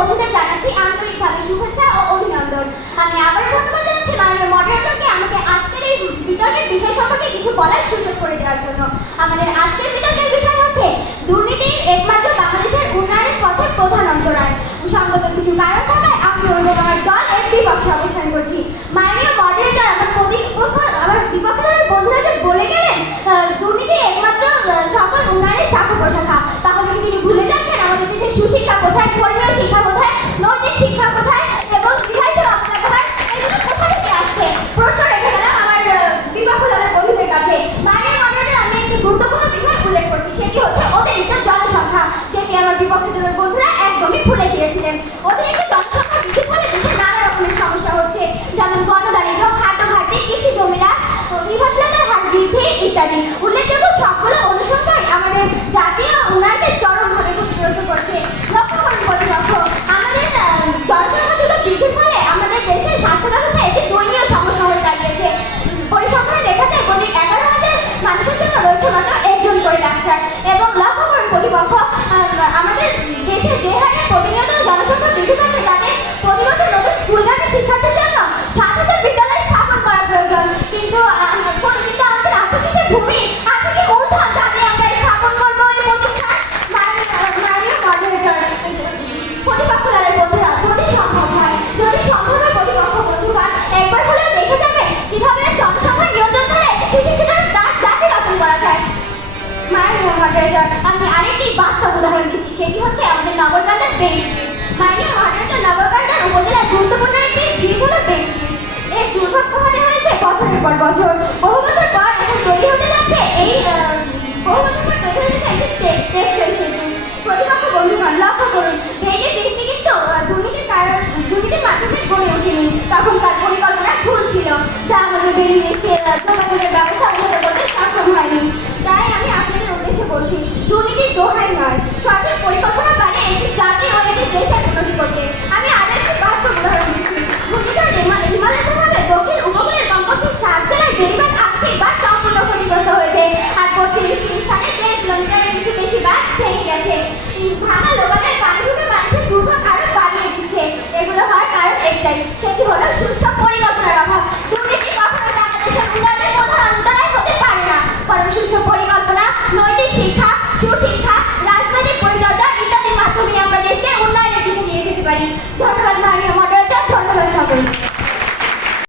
বন্ধুদের জানাচ্ছি আন্তরিকভাবে শুভেচ্ছা ও অভিনন্দন। আমি আবার ধন্যবাদ জানাচ্ছি মাননীয় মডারেটরকে আমাকে আজকের এই বিতর্কের বিষয় সম্পর্কে কিছু বলার সুযোগ করে দেওয়ার জন্য। আমাদের আজকের বিতর্ক বিষয় উল্লেখ করছি, সেটি হচ্ছে অতিরিক্ত জনসংখ্যা, যেটি আমার বিপক্ষে দলের বন্ধুরা একদমই ভুলে গিয়েছিলেন। অতিরিক্ত জনসংখ্যা বৃদ্ধি ফলে দেশে নানা রকমের সমস্যা হচ্ছে, যেমন গণদারিদ্র খাদ্য ঘাটতি কৃষি জমিরা নিবাসীতার হার বৃদ্ধি ইত্যাদি। উল্লেখযোগ্য সকল অনুসন্ধান আমাদের যা আমাদের দেশের মহারাজা আমি আরেকটি বাস্তব উদাহরণ দিচ্ছি, সেটি হচ্ছে আমাদের নগরকান্দার বেড়ি মানে মহারাজা নগরকান্দার উপজেলার গুরুত্বপূর্ণ একটি ব্রিজ হলো বেড়ি এর দুর্ভোগ হতে হয়েছে, বছরের পর বছর, বহু বছর পর এখন তৈরি হতে যাচ্ছে এই বহু বছর পর তৈরি হতে যাচ্ছে টেকসই সেতু প্রতিপক্ষ বন্ধুগণ লক্ষ্য করুন, সেই যে ব্রিজটি কিন্তু দুর্নীতির কারণ, দুর্নীতির মাধ্যমে গড়ে ওঠেনি তখনকার পরিকল্পনা ভুল ছিল, যা আমাদের বেরিয়ে যোগাযোগের